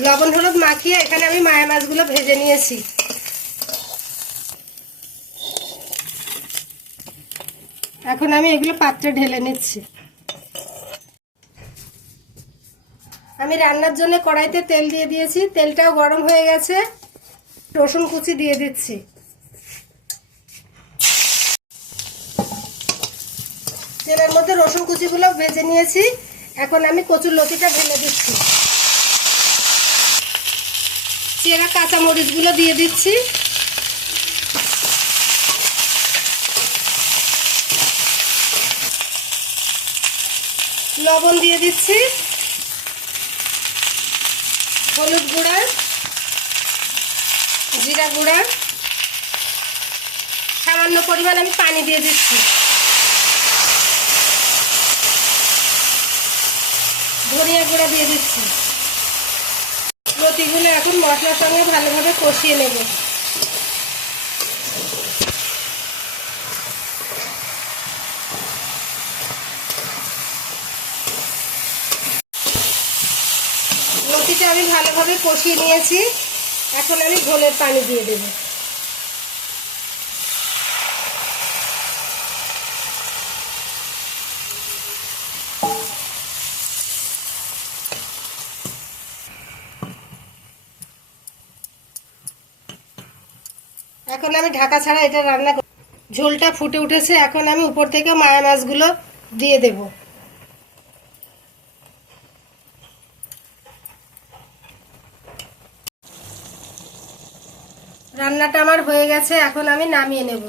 লবণ হলুদ মাখিয়ে এখানে আমি মায়া মাছগুলো ভেজে নিয়েছি। এখন আমি এগুলো পাত্রে ঢেলে নিচ্ছি। আমি রান্নার জন্য কড়াইতে তেল দিয়ে দিয়েছি। তেলটাও গরম হয়ে গেছে। রসুন কুচি দিয়ে দিচ্ছি। তেলের মধ্যে রসুন কুচিগুলো ভেজে নিয়েছি। এখন আমি কচুর লতিটা ঢেলে দিচ্ছি। চেরা কাঁচা মরিচগুলো দিয়ে দিচ্ছি। লবণ দিয়ে দিচ্ছি। হলুদ গুঁড়া, জিরা গুঁড়া। সামান্য পরিমাণ আমি পানি দিয়ে দিচ্ছি। ধনিয়া গুঁড়া দিয়ে দিচ্ছি। লতিগুলো এখন মশলার সঙ্গে ভালোভাবে কষিয়ে নেব। লতিটা আমি ভালোভাবে কষিয়ে নিয়েছি। এখন আমি ঘোলের পানি দিয়ে দেবো। এখন আমি ঢাকা ছাড়া এটা রান্না করি ঝোলটা ফুটে উঠেছে, এখন আমি উপর থেকে মায়া মাছগুলো দিয়ে দেব। রান্নাটা আমার হয়ে গেছে, এখন আমি নামিয়ে নেব।